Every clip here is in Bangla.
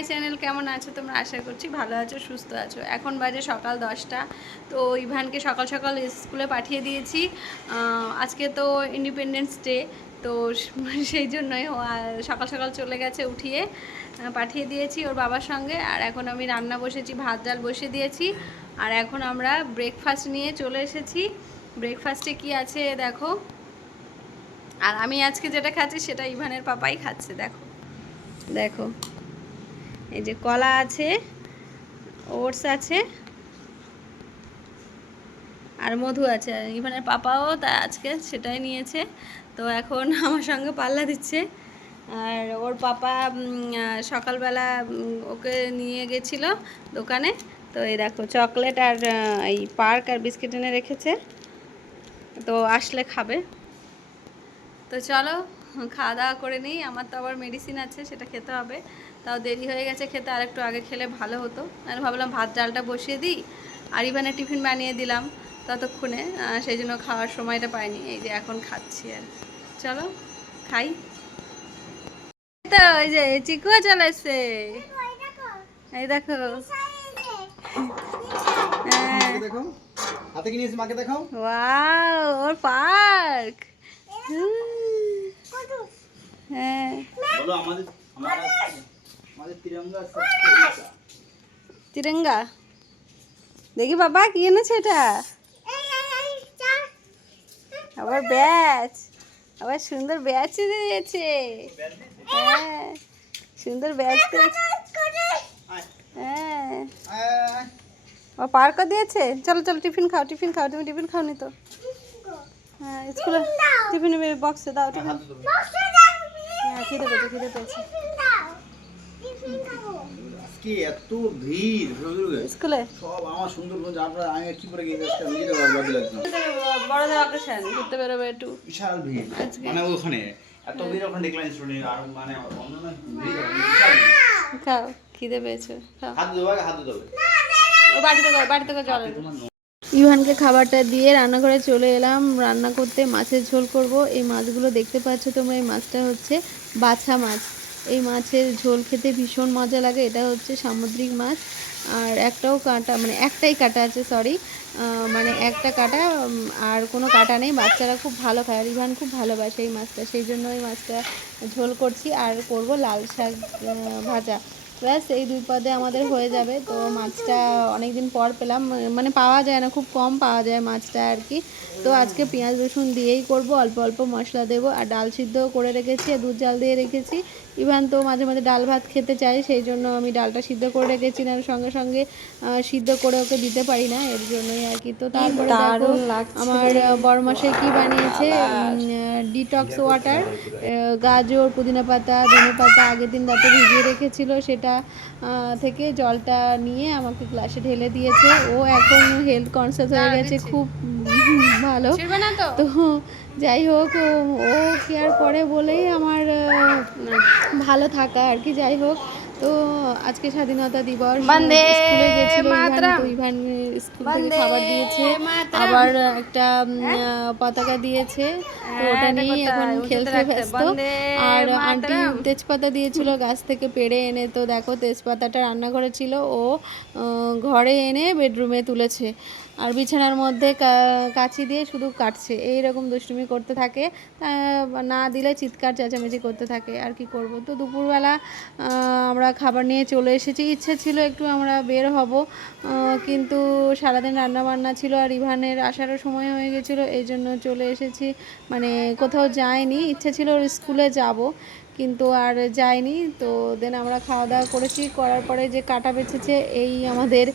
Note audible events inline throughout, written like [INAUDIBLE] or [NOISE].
মাই চ্যানেল কেমন আছো? তোমরা আশা করছি ভালো আছো, সুস্থ আছো। এখন বাজে সকাল দশটা। তো ইভানকে সকাল সকাল স্কুলে পাঠিয়ে দিয়েছি। আজকে তো ইন্ডিপেন্ডেন্স ডে তো [LAUGHS] সেই জন্যই সকাল সকাল চলে গেছে উঠিয়ে পাঠিয়ে দিয়েছি ওর বাবার সঙ্গে। আর এখন আমি রান্না বসেছি, ভাত ডাল বসিয়ে দিয়েছি। আর এখন আমরা ব্রেকফাস্ট নিয়ে চলে এসেছি। ব্রেকফাস্টে কি আছে দেখো? আর আমি আজকে যেটা খাচ্ছি সেটা ইভানের পাপাই খাচ্ছে, দেখো। দেখো। এই যে কলা আছে, ওটস আছে, আর মধু আছে। ইভানের পাপাও তা আজকে সেটাই নিয়েছে। তো এখন [LAUGHS] আমার সঙ্গে পাল্লা দিচ্ছে। আর ওর পাপা সকালবেলা ওকে নিয়ে গেছিল দোকানে। তো এই দেখো, চকলেট আর এই পার্ক আর বিস্কিট এনে রেখেছে। তো আসলে খাবে। তো চলো, খাওয়া দাওয়া করে নিই। আমার তো আবার মেডিসিন আছে, সেটা খেতে হবে। তাও দেরি হয়ে গেছে খেতে আর একটু আগে খেলে ভালো হতো। আর ভাবলাম ভাত ডালটা বসিয়ে দিই আর ইভানে টিফিন বানিয়ে দিলাম ততক্ষণে সেই জন্য খাওয়ার সময়টা পাইনি এই যে এখন খাচ্ছি আর চলো খাই। তো ওই যে চিকুয়া চলে এসছে এই দেখো। হ্যাঁ মাকে হাতে কি মাকে দেখাও ওয়াও ওর পার্ক। হ্যাঁ। বলো আমাদের আমাদের আমাদের তিরঙ্গা দেখি বাবা কি এনেছে এটা? আবার ব্যাচ। আবার সুন্দর ব্যাচ দিয়েছে হ্যাঁ সুন্দর ব্যাচ দিয়েছে হ্যাঁ। ও পার্কও দিয়েছে? চলো চলো টিফিন খাও টিফিন খাও তুমি টিফিন খাও নি তো? হ্যাঁ স্কুলে টিফিন বক্সে দাও টিফিন। হ্যাঁ খিদে পেয়েছে খিদে পেয়েছে। কি এত ভিড়। স্কুলে? সব আমার আমরা আমি কি করে গিয়ে আজকে আমি বাড়ি লাগলাম অকেশন ঘুরতে বেরোবে একটু। বিশাল ভিড়। মানে ওখানে এত ভিড় ওখানে দেখলাম স্টুডেন্ট আর মানে। খাও খিদে পেয়েছে। হাত দেবো হাত দেবে ও বাড়িতে বাড়িতে জল। ইভানকে খাবারটা দিয়ে রান্নাঘরে চলে এলাম। রান্না করতে মাছের ঝোল করব। এই মাছগুলো দেখতে পাচ্ছ তোমরা এই মাছটা হচ্ছে বাছা মাছ। এই মাছের ঝোল খেতে ভীষণ মজা লাগে। এটা হচ্ছে সামুদ্রিক মাছ। আর একটাও কাঁটা মানে একটাই কাটা আছে সরি মানে একটা কাটা আর কোনো কাটা নেই। বাচ্চারা খুব ভালো খায়, আর খুব ভালোবাসে এই মাছটা। সেই জন্য এই মাছটা ঝোল করছি। আর করব লাল শাক ভাজা। ব্যাস, এই দুই পদে আমাদের হয়ে যাবে। তো মাছটা অনেক দিন পর পেলাম। মানে পাওয়া যায় না, খুব কম পাওয়া যায় মাছটা আর কি। তো আজকে পেঁয়াজ রসুন দিয়েই করব। অল্প অল্প মশলা দেবো। আর ডাল সিদ্ধও করে রেখেছি, আর দুধ জাল দিয়ে রেখেছি। ইভান তো মাঝে মাঝে ডাল ভাত খেতে চায় সেই জন্য আমি ডালটা সিদ্ধ করে রেখেছি না সঙ্গে সঙ্গে সিদ্ধ করে ওকে দিতে পারি না এর জন্যই আর কি। তো তারপরে আমার বড়মাসে কি বানিয়েছে? ডিটক্স ওয়াটার গাজর পুদিনা পাতা ধনে পাতা আগের দিন রাতে ভিজিয়ে রেখেছিল সেটা থেকে জলটা নিয়ে আমাকে গ্লাসে ঢেলে দিয়েছে। ও এখন হেলথ কনসিয়াস হয়ে গেছে খুব ভালো। তো যাই হোক ও- কেয়ার করে বলেই আমার ভালো থাকা আর কি যাই হোক। তো আজকে স্বাধীনতা দিবস স্কুলে গেছিল ইভান স্কুল থেকে খাবার দিয়েছে। আবার একটা পতাকা দিয়েছে। তো ওটা নিয়ে এখন খেলতে ব্যস্ত। আর আন্টি তেজপাতা দিয়েছিল গাছ থেকে পেড়ে এনে। তো দেখো তেজপাতাটা রান্নাঘরে ছিল ও ঘরে এনে বেডরুমে তুলেছে। আর বিছানার মধ্যে কা- কাঁচি দিয়ে শুধু কাটছে। এই রকম দুষ্টুমি করতে থাকে। না দিলে চিৎকার, চেঁচামেচি করতে থাকে। আর কি করব? তো দুপুরবেলা আমরা খাবার নিয়ে চলে এসেছি। ইচ্ছে ছিল একটু আমরা বের হব। কিন্তু সারাদিন রান্না বান্না ছিল আর ইভানের আসারও সময় হয়ে গেছিল। এই জন্য চলে এসেছি। মানে কোথাও যায়নি ইচ্ছে ছিল স্কুলে যাব। কিন্তু আর যায়নি। তো দেন আমরা খাওয়া দাওয়া করেছি। করার পরে যে কাটা বেছেছে এই আমাদের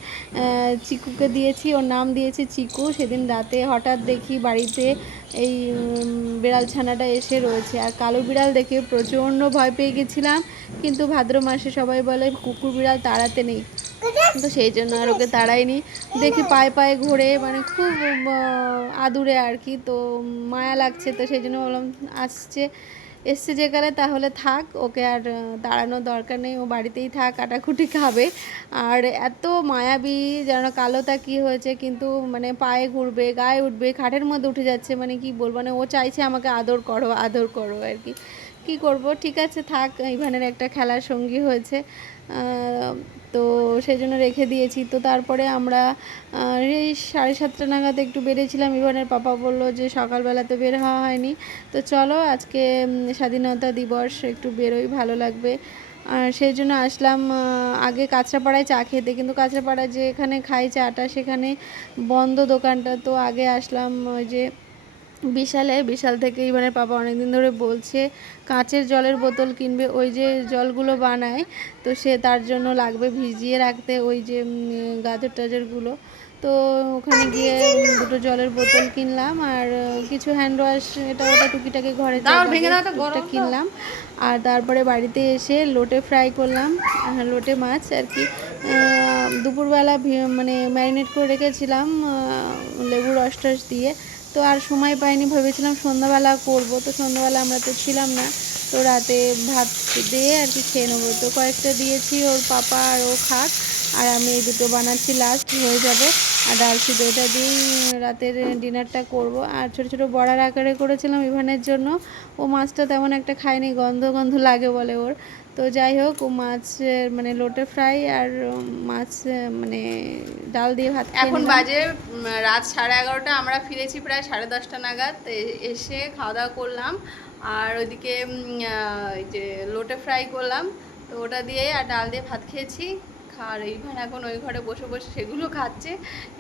চিকুকে দিয়েছি। ওর নাম দিয়েছি চিকু। সেদিন রাতে হঠাৎ দেখি বাড়িতে এই বিড়াল ছানাটা এসে রয়েছে। আর কালো বিড়াল দেখে প্রচণ্ড ভয় পেয়ে গেছিলাম। কিন্তু ভাদ্র মাসে সবাই বলে, কুকুর বিড়াল তাড়াতে নেই। তো সেই জন্য আর ওকে তাড়াইনি। দেখি পায়ে পায়ে ঘুরে মানে খুব আদুরে আর কি। তো মায়া লাগছে। তো সেই জন্য বললাম আসছে। এসছে যেখানে তাহলে থাক, ওকে আর দাঁড়ানোর দরকার নেই, ও বাড়িতেই থাক, কাটাকুটি খাবে। আর এত মায়াবী, যেন কালোটা কি হয়েছে, কিন্তু মানে পায়ে ঘুরবে, গায়ে উঠবে, খাটের মধ্যে উঠে যাচ্ছে মানে কি বলব মানে ও চাইছে আমাকে আদর করো আদর করো আর কি। কি করব? ঠিক আছে, থাক, ইভানের একটা খেলার সঙ্গী হয়েছে। তো সেই জন্য রেখে দিয়েছি। তো তারপরে আমরা এই সাড়ে সাতটা নাগাদ একটু বেরিয়েছিলাম। ইভানের পাপা বলল যে সকালবেলা তো বের হওয়া হয়নি। তো চলো আজকে স্বাধীনতা দিবস, একটু বেরোই, ভালো লাগবে। আর সেই জন্য আসলাম আগে কাঁচরাপাড়ায় চা খেতে। কিন্তু কাঁচরাপাড়ায় যে এখানে খাই চাটা, সেখানে বন্ধ দোকানটা। তো আগে আসলাম, ওই যে বিশালে বিশাল থেকে ইভানের পাপা অনেকদিন ধরে বলছে কাঁচের জলের বোতল কিনবে ওই যে জলগুলো বানায় তো সে তার জন্য লাগবে ভিজিয়ে রাখতে ওই যে গাজর টাজরগুলো। তো ওখানে গিয়ে দুটো জলের বোতল কিনলাম আর কিছু হ্যান্ড ওয়াশ এটা ওটা টুকিটাকি ঘরে কিনলাম। আর তারপরে বাড়িতে এসে লোটে ফ্রাই করলাম লোটে মাছ আর কি। দুপুরবেলা ভি- মানে ম্যারিনেট করে রেখেছিলাম লেবু রস টস দিয়ে। তো আর সময় পাইনি, ভেবেছিলাম সন্ধ্যাবেলা করব। তো সন্ধ্যাবেলা আমরা তো ছিলাম না, তো রাতে ভাত দিয়ে আর কি খেয়ে নেব। তো কয়েকটা দিয়েছি ওর পাপা আর ও খাক, আর আমি এই দুটো বানাচ্ছি লাস্ট হয়ে যাবে। আর ডাল সিদ্ধ এটা দিয়েই রাতের ডিনারটা করব। আর ছোটো ছোটো বড়ার আকারে করেছিলাম ইভানের জন্য। ও মাছটা তেমন একটা খায়নি, গন্ধ গন্ধ লাগে বলে ওর। তো যাই হোক ও মাছের মানে লোটে ফ্রাই আর মাছ মানে ডাল দিয়ে ভাত এখন বাজে রাত সাড়ে এগারোটা আমরা ফিরেছি প্রায় সাড়ে দশটা নাগাদ এসে খাওয়া দাওয়া করলাম। আর ওইদিকে যে লোটে ফ্রাই করলাম তো ওটা দিয়ে আর ডাল দিয়ে ভাত খেয়েছি। আর এইবার এখন ওই ঘরে বসে বসে সেগুলো খাচ্ছে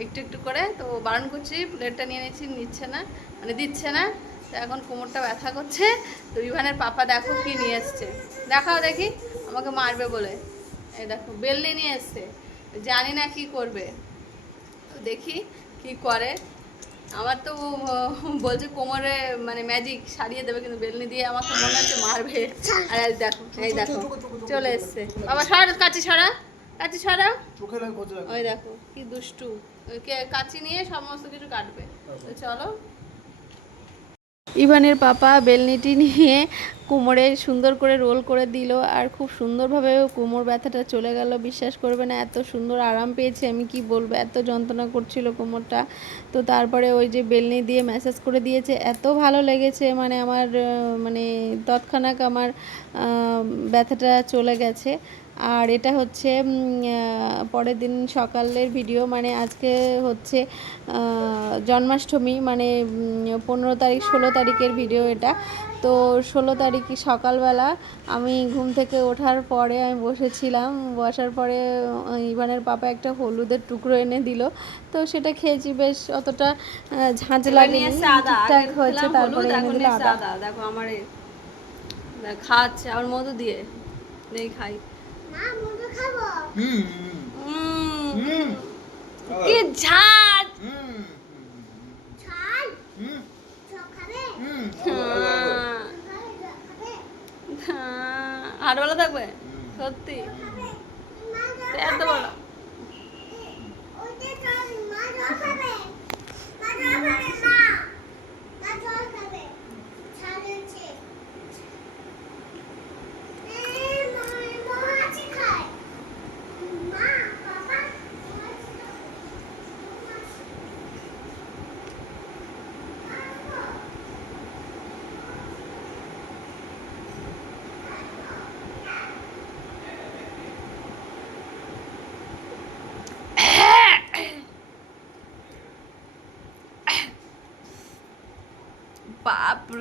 একটু একটু করে। তো বারণ করছি প্লেটটা নিয়ে নিচ্ছি নিচ্ছে না মানে দিচ্ছে না। তো এখন কোমরটা ব্যথা করছে তো ইভানের পাপা দেখো কি নিয়ে এসছে। দেখাও দেখি আমাকে মারবে বলে। এই দেখো বেলনি নিয়ে এসছে। জানি না কি করবে। তো দেখি কি করে। আমার তো বলছে কোমরে মানে ম্যাজিক সারিয়ে দেবে কিন্তু বেলনি দিয়ে আমাকে মনে হচ্ছে মারবে। আর দেখো এই দেখো চলে এসছে। বাবা সরা কাচি সরা কাচি সরা। ওই দেখো কি দুষ্টু। ওই কে- কাচি নিয়ে সমস্ত কিছু কাটবে। তো চলো ইভানের পাপা বেলনিটি নিয়ে কোমরে সুন্দর করে রোল করে দিল আর খুব সুন্দরভাবে কোমর ব্যথাটা চলে গেল। বিশ্বাস করবে না, এত সুন্দর আরাম পেয়েছে, আমি কি বলব? এত যন্ত্রণা করছিল কোমরটা। তো তারপরে ওই যে বেলনি দিয়ে ম্যাসাজ করে দিয়েছে। এত ভালো লেগেছে মানে আমার মানে তৎক্ষণাৎ আমার ব্যথাটা চলে গেছে। আর এটা হচ্ছে পরের দিন সকালের ভিডিও মানে আজকে হচ্ছে জন্মাষ্টমী মানে পনেরো তারিখ ষোলো তারিখের ভিডিও এটা। তো ষোলো তারিখ সকালবেলা আমি ঘুম থেকে ওঠার পরে আমি বসেছিলাম বসার পরে ইভানের পাপা একটা হলুদের টুকরো এনে দিল। তো সেটা খেয়েছি বেশ অতটা ঝাঁঝ লাগে ঠিকঠাক হয়েছে তারপরে এনে দিল আদা। আদা। দেখো আমার খাচ্ছে আবার মধু দিয়ে নেই খাই। কি ঝাঁজ হুম হুম হুম হাট ভালো থাকবে? সত্যি। এত বড়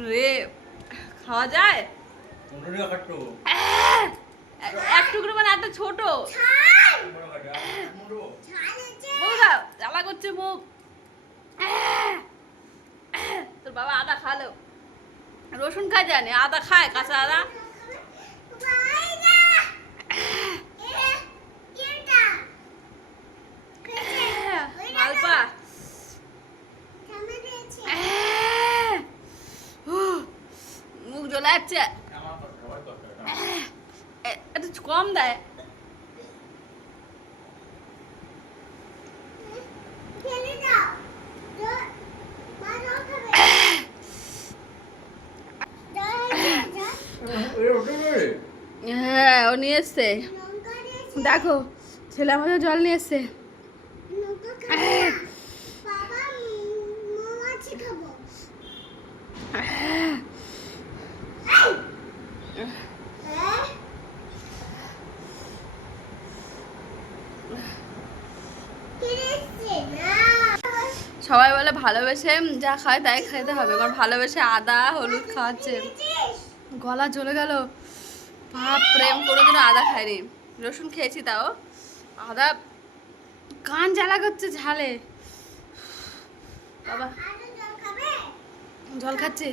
রে খাওয়া যায়? এক টুকরো মানে এত ছোট? জ্বালা করছে মুখ। তোর বাবা আদা খালো। রসুন খায় জানে আদা খায় কাঁচা আদা মালপা মুখ জ্বলে যাচ্ছে আমার তো খাবার দরকার এ- একটু কম দেয় হ্যাঁ ও নিয়ে এসছে? দেখো ছেলে আমাদের জল নিয়ে এসছে। সবাই বলে ভালোবেসে যা খায় তাই খেতে হবে এবার ভালোবেসে আদা হলুদ খাওয়াচ্ছে। গলা চলে গেল। বাপ প্রেম কোনোদিনও আদা খায়নি রসুন খেয়েছি তাও। আদা কান জ্বালা করছে ঝালে। বাবা। জল খাচ্ছে?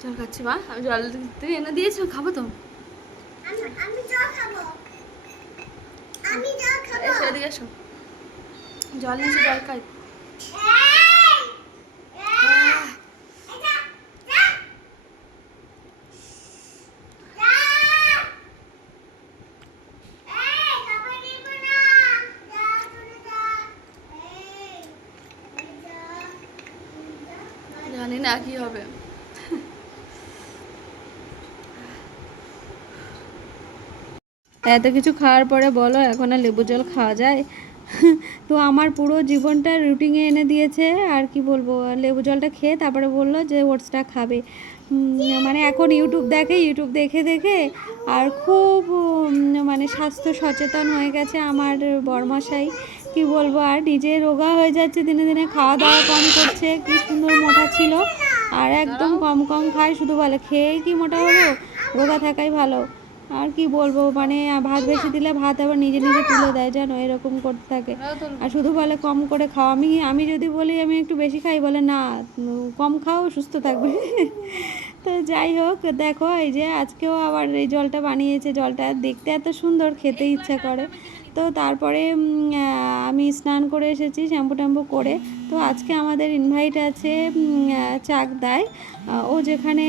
জল খাচ্ছি মা আমি জল তুমি এনে দিয়েছ খাব তো। এসো এদিকে এসো। জল নিয়েছি জল খাই। কি হবে? এত কিছু খাওয়ার পরে বলো, এখন আর লেবু জল খাওয়া যায়? তো আমার পুরো জীবনটা রুটিনে এনে দিয়েছে, আর কি বলব? লেবু জলটা খেয়ে তারপরে বলল যে ওটসটা খাবে। মানে এখন ইউটিউব দেখে ইউটিউব দেখে দেখে, আর খুব মানে স্বাস্থ্য সচেতন হয়ে গেছে আমার বরমাসাই কি বলব? আর নিজে রোগা হয়ে যাচ্ছে, দিনে দিনে খাওয়া দাওয়া কম করছে। কি সুন্দর মোটা ছিল। আর একদম কম কম খায় শুধু বলে খেয়েই কি মোটা হলো? রোগা থাকাই ভালো। আর কি বলব মানে ভাত বেশি দিলে ভাত আবার নিজে নিজে তুলে দেয় জানো এরকম করতে থাকে। আর শুধু বলে কম করে খাও। আমি আমি যদি বলি আমি একটু বেশি খাই, বলে না কম খাও, সুস্থ থাকবে। তো যাই হোক দেখো এই যে আজকেও আবার এই জলটা বানিয়েছে। জলটা দেখতে এত সুন্দর খেতে ইচ্ছা করে। তো তারপরে আমি স্নান করে এসেছি শ্যাম্পু ট্যাম্পু করে। তো আজকে আমাদের ইনভাইট আছে উম, আহ, চাকদায় ও যেখানে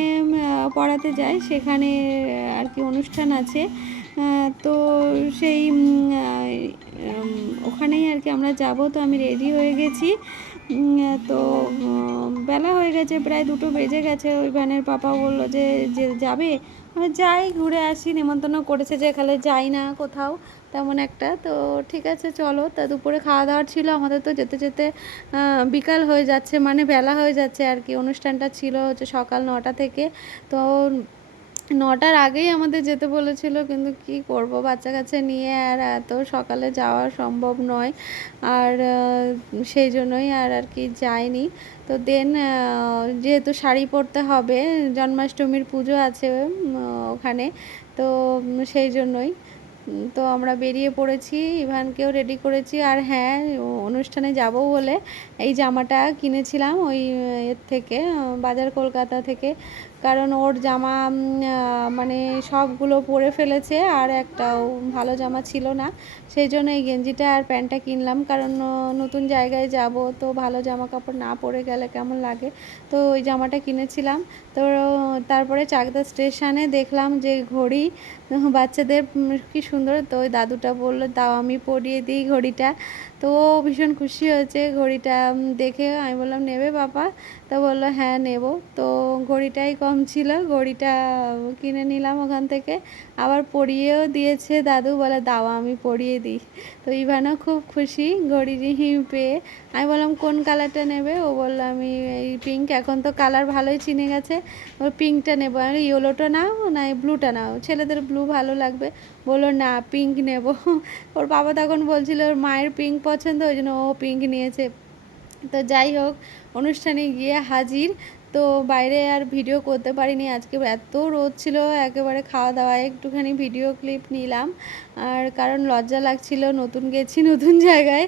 পড়াতে যায় সেখানে আর কি অনুষ্ঠান আছে। তো সেই ওখানেই আর কি আমরা যাব। তো আমি রেডি হয়ে গেছি। তো বেলা হয়ে গেছে, প্রায় দুটো বেজে গেছে। ওই ভ্যানের পাপা বলল যে যে যাবে? আমি যাই, ঘুরে আসি। নেমন্তন্ন করেছে যে এখানে যাই না কোথাও, তেমন একটা। তো ঠিক আছে, চলো। তা দুপুরে খাওয়া দাওয়ার ছিল। আমাদের তো যেতে যেতে বিকাল হয়ে যাচ্ছে মানে বেলা হয়ে যাচ্ছে আর কি। অনুষ্ঠানটা ছিল হচ্ছে সকাল নটা থেকে। তো নটার আগেই আমাদের যেতে বলেছিল, কিন্তু কি করব? বাচ্চা কাচ্চা নিয়ে আর এত সকালে যাওয়া সম্ভব নয়। আর সেই জন্যই আর আর কি যায়নি তো দেন যেহেতু শাড়ি পরতে হবে, জন্মাষ্টমীর পুজো আছে ওখানে, তো সেই জন্যই তো আমরা বেরিয়ে পড়েছি, ইভানকেও রেডি করেছি। আর হ্যাঁ অনুষ্ঠানে যাব বলে এই জামাটা কিনেছিলাম ওই, এর থেকে, বাজার কলকাতা থেকে। কারণ ওর জামা মানে সবগুলো পরে ফেলেছে আর একটাও ভালো জামা ছিল না। সেই জন্য এই গেঞ্জিটা আর প্যান্টটা কিনলাম কারণ নতুন জায়গায় যাব তো ভালো জামা কাপড় না পরে গেলে কেমন লাগে? তো ওই জামাটা কিনেছিলাম। তো তারপরে চাকদা স্টেশনে দেখলাম যে ঘড়ি, বাচ্চাদের কি সুন্দর। তো ওই দাদুটা বলল, দাও, আমি পরিয়ে দিই ঘড়িটা। তো ভীষণ খুশি হয়েছে ঘড়িটা। দেখে আমি বললাম, নেবে বাবা? তো বলল হ্যাঁ নেব। তো ঘড়িটাই কম ছিল, ঘড়িটা কিনে নিলাম ওখান থেকে। আবার পরিয়েও দিয়েছে দাদু, বলে, দাও, আমি পরিয়ে দিই। তো ইভানও খুব খুশি ঘড়ি পেয়ে। আমি বললাম, কোন কালারটা নেবে? ও বলল, আমি এই পিঙ্ক এখন তো কালার ভালোই চিনে গেছে। ও পিঙ্কটা নেব। আমি ইয়েলোটা নাও, না ব্লুটা নাও। ছেলেদের ব্লু ভালো লাগবে। বলল, না পিঙ্ক নেব। [LAUGHS] ওর বাবা তখন বলছিল, ওর মায়ের পিঙ্ক পছন্দ, ওই জন্য ও পিঙ্ক নিয়েছে। তো যাই হোক, অনুষ্ঠানে গিয়ে হাজির। তো বাইরে আর ভিডিও করতে পারিনি। আজকে এত রোদ ছিল, একেবারে খাওয়া দাওয়া একটুখানি ভিডিও ক্লিপ নিলাম। আর কারণ লজ্জা লাগছিল, নতুন গেছি নতুন জায়গায়।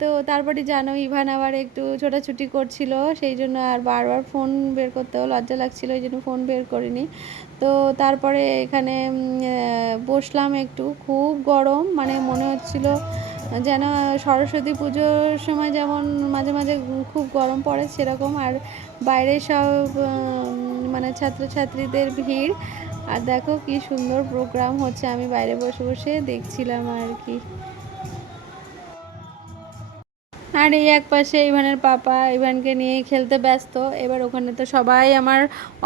তো তারপরে জানো, ইভান আবার একটু ছোটাছুটি করছিল, সেই জন্য আর বারবার ফোন বের করতেও লজ্জা লাগছিল ওই জন্য ফোন বের করিনি। তো তারপরে এখানে বসলাম একটু, খুব গরম মানে মনে হচ্ছিল যেন সরস্বতী পুজোর সময় যেমন মাঝে মাঝে খুব গরম পড়ে সেরকম, আর বাইরে সব মানে ছাত্রছাত্রীদের ভিড়। আর দেখো কি সুন্দর প্রোগ্রাম হচ্ছে, আমি বাইরে বসে বসে দেখছিলাম আর কি। আর এই এক পাশে ইভানের পাপা ইভানকে নিয়ে খেলতে ব্যস্ত। এবার ওখানে তো সবাই আমার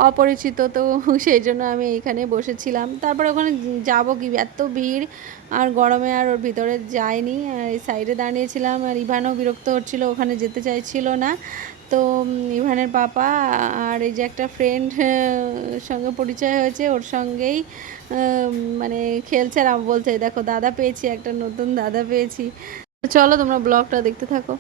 অপরিচিত, তো সেই জন্য আমি এইখানে বসেছিলাম। তারপর ওখানে যাব কি? এত ভিড়, আর গরমে আর ওর ভিতরে যায়নি আর এই সাইডে দাঁড়িয়েছিলাম, আর ইভানও বিরক্ত হচ্ছিল, ওখানে যেতে চাইছিল না। তো ইভানের পাপা আর এই যে একটা ফ্রেন্ড সঙ্গে পরিচয় হয়েছে, ওর সঙ্গেই মানে খেলছে। আর বলছে দেখো, দাদা পেয়েছি, একটা নতুন দাদা পেয়েছি। চলো তোমরা ব্লগটা দেখতে থাকো।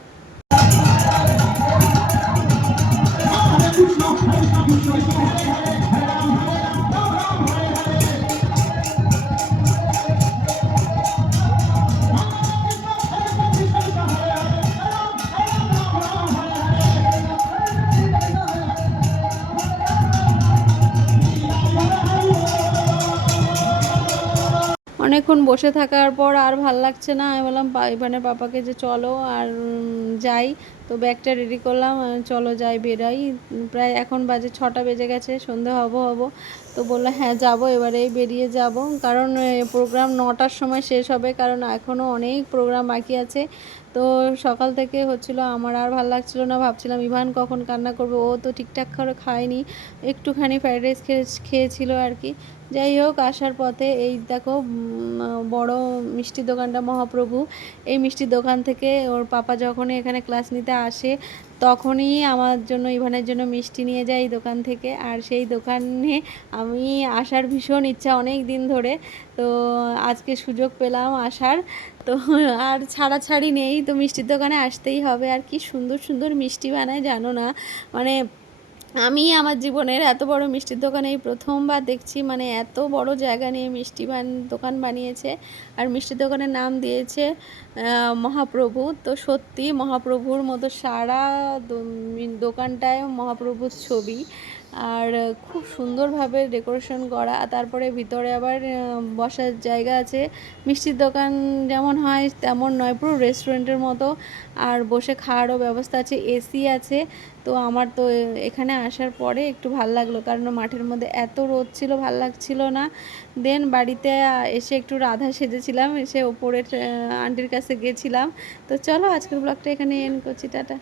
অনেকক্ষণ বসে থাকার পর আর ভালো লাগছে না। আমি বললাম ইভানের পাপাকে যে চলো আর যাই। তো ব্যাগটা রেডি করলাম চলো যাই বেরোই। প্রায় এখন বাজে ছটা বেজে গেছে, সন্ধে হব হব। তো বলল হ্যাঁ যাব, এবারেই বেরিয়ে যাব। কারণ প্রোগ্রাম নটার সময় শেষ হবে, কারণ এখনও অনেক প্রোগ্রাম বাকি আছে। তো সকাল থেকে হচ্ছিল, আমার আর ভালো লাগছিল না। ভাবছিলাম, ইভান কখন কান্না করবে? ও তো ঠিকঠাক করে খায়নি। একটুখানি ফ্রাইড রাইস খেয়ে, খেয়েছিল আর কি। যাই হোক, আসার পথে এই দেখো বড় মিষ্টি দোকানটা মহাপ্রভু। এই মিষ্টির দোকান থেকে ওর পাপা যখনই এখানে ক্লাস নিতে আসে, তখনই আমার জন্য, ইভানের জন্য মিষ্টি নিয়ে যাই দোকান থেকে। আর সেই দোকানে আমি আসার ভীষণ ইচ্ছা অনেক দিন ধরে। তো আজকে সুযোগ পেলাম আসার। তো আর ছাড়া ছাড়ি নেই, তো মিষ্টির দোকানে আসতেই হবে। আর কি সুন্দর সুন্দর মিষ্টি বানায়, জানো না? মানে আমি আমার জীবনের এত বড় মিষ্টির দোকানে এই প্রথমবার দেখছি মানে এত বড় জায়গা নিয়ে মিষ্টি বান, দোকান বানিয়েছে আর মিষ্টির দোকানের নাম দিয়েছে মহাপ্রভু। তো সত্যি মহাপ্রভুর মতো সারা দোকানটায় মহাপ্রভুর ছবি। আর খুব সুন্দরভাবে ডেকোরেশন করা। তারপরে ভিতরে আবার বসার জায়গা আছে। মিষ্টির দোকান যেমন হয়, তেমন নয়, পুরো রেস্টুরেন্টের মতো। আর বসে খাওয়ারও ব্যবস্থা আছে এসি আছে। তো আমার তো এখানে আসার পরে একটু ভালো লাগল, কারণ মাঠের মধ্যে এত রোদ ছিল, ভালো লাগছিল না। দেন বাড়িতে এসে একটু রাধা সেজেছিলাম, এসে ওপরের আন্টির কাছে গেছিলাম। তো চলো আজকের ব্লগটা এখানে এন্ড করছি, টাটা।